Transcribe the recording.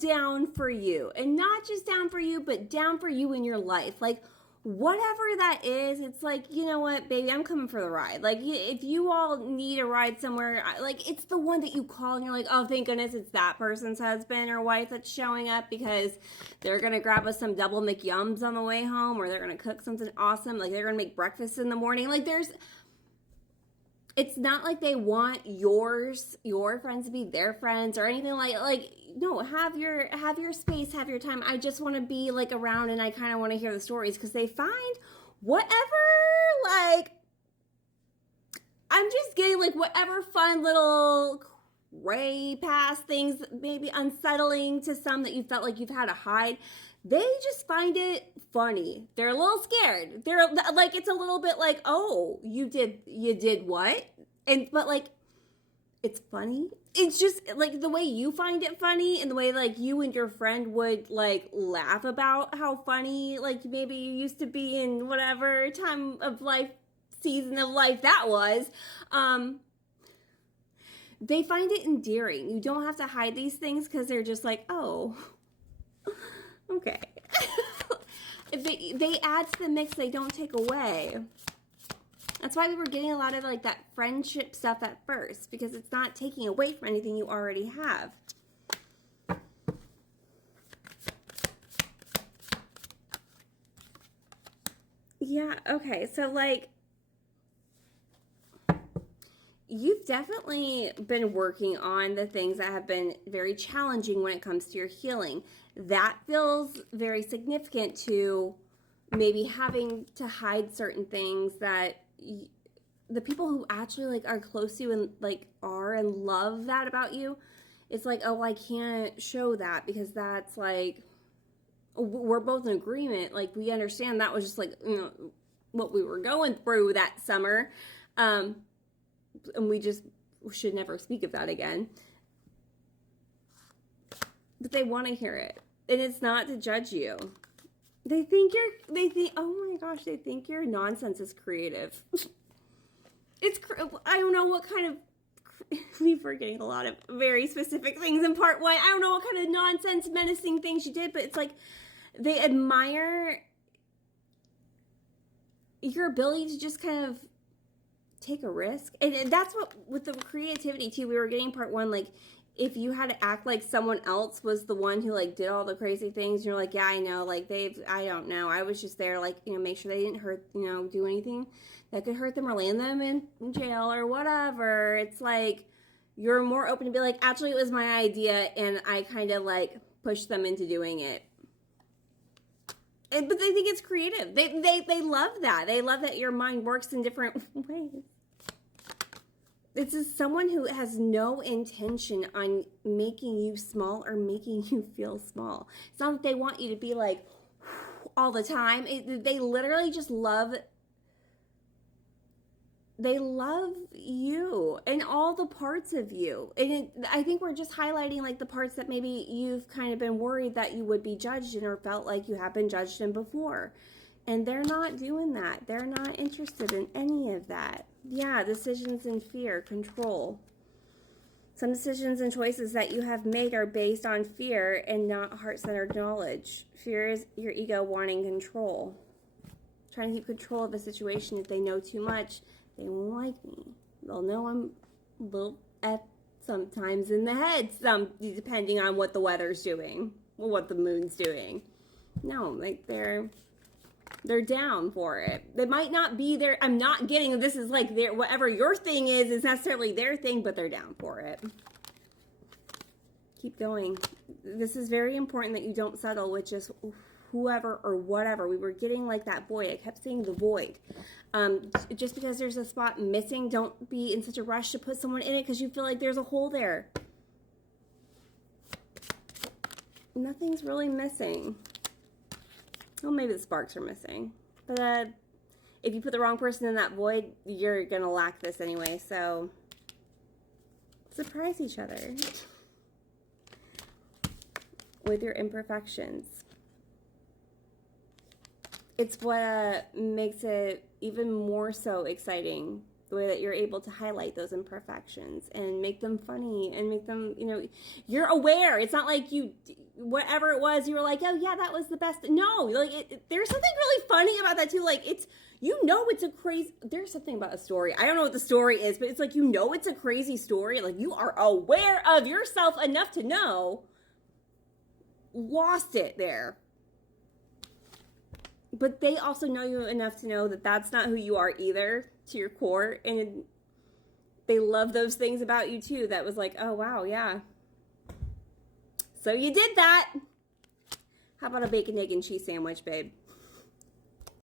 down for you. And not just down for you, but down for you in your life. Like, whatever that is, it's like, you know what, baby, I'm coming for the ride. Like, if you all need a ride somewhere, like, it's the one that you call and you're like, oh, thank goodness it's that person's husband or wife that's showing up, because they're gonna grab us some double McYums on the way home, or they're gonna cook something awesome, like they're gonna make breakfast in the morning. Like, it's not like they want your friends to be their friends or anything like no, have your space, have your time. I just want to be like around, and I kind of want to hear the stories, because they find whatever, like, I'm just getting like whatever fun little gray past things, maybe unsettling to some that you felt like you've had to hide. They just find it funny. They're a little scared. They're like, it's a little bit like, oh, you did what? But like, it's funny. It's just like the way you find it funny, and the way like you and your friend would like laugh about how funny, like maybe you used to be in whatever time of life, season of life that was. They find it endearing. You don't have to hide these things, because they're just like, oh, okay. They add to the mix, they don't take away. That's why we were getting a lot of like that friendship stuff at first, because it's not taking away from anything you already have. Yeah, okay, so like, you've definitely been working on the things that have been very challenging when it comes to your healing. That feels very significant to maybe having to hide certain things that the people who actually like are close to you and like are and love that about you. It's like, oh, I can't show that, because that's like, we're both in agreement. Like, we understand that was just like, you know, what we were going through that summer. And we should never speak of that again. But they want to hear it. And it's not to judge you. They think, oh my gosh, they think your nonsense is creative. I don't know what kind of, we were getting a lot of very specific things in part one. I don't know what kind of nonsense, menacing things you did, but it's like, they admire your ability to just kind of take a risk. And that's what, with the creativity too, we were getting part one, like, if you had to act like someone else was the one who like did all the crazy things, you're like, yeah, I know, like I don't know, I was just there, like, you know, make sure they didn't hurt, you know, do anything that could hurt them or land them in jail or whatever. It's like, you're more open to be like, actually, it was my idea, and I kind of like pushed them into doing it. But they think it's creative. They love that. They love that your mind works in different ways. This is someone who has no intention on making you small or making you feel small. It's not that they want you to be like all the time. They literally just love you and all the parts of you. And I think we're just highlighting like the parts that maybe you've kind of been worried that you would be judged in, or felt like you have been judged in before. And they're not doing that. They're not interested in any of that. Yeah, decisions in fear, control. Some decisions and choices that you have made are based on fear and not heart-centered knowledge. Fear is your ego wanting control. Trying to keep control of a situation. If they know too much, they won't like me. They'll know I'm a little F sometimes in the head, depending on what the weather's doing, or what the moon's doing. No, like they're down for it. They might not be there. I'm not getting this is like their, whatever your thing is necessarily their thing, but they're down for it. Keep going. This is very important that you don't settle with just whoever or whatever. We were getting like that void. I kept saying the void. Just because there's a spot missing, don't be in such a rush to put someone in it because you feel like there's a hole there. Nothing's really missing. Well, maybe the sparks are missing. But if you put the wrong person in that void, you're going to lack this anyway. So surprise each other with your imperfections. It's what makes it even more so exciting, the way that you're able to highlight those imperfections and make them funny and make them, you know, you're aware. It's not like you whatever it was, you were like, oh yeah, that was the best. No, like there's something really funny about that too. Like it's, it's a crazy, there's something about a story. I don't know what the story is, but it's like, it's a crazy story. Like you are aware of yourself enough to know, lost it there. But they also know you enough to know that that's not who you are either to your core. And they love those things about you too. That was like, oh wow, yeah. So you did that. How about a bacon, egg, and cheese sandwich, babe?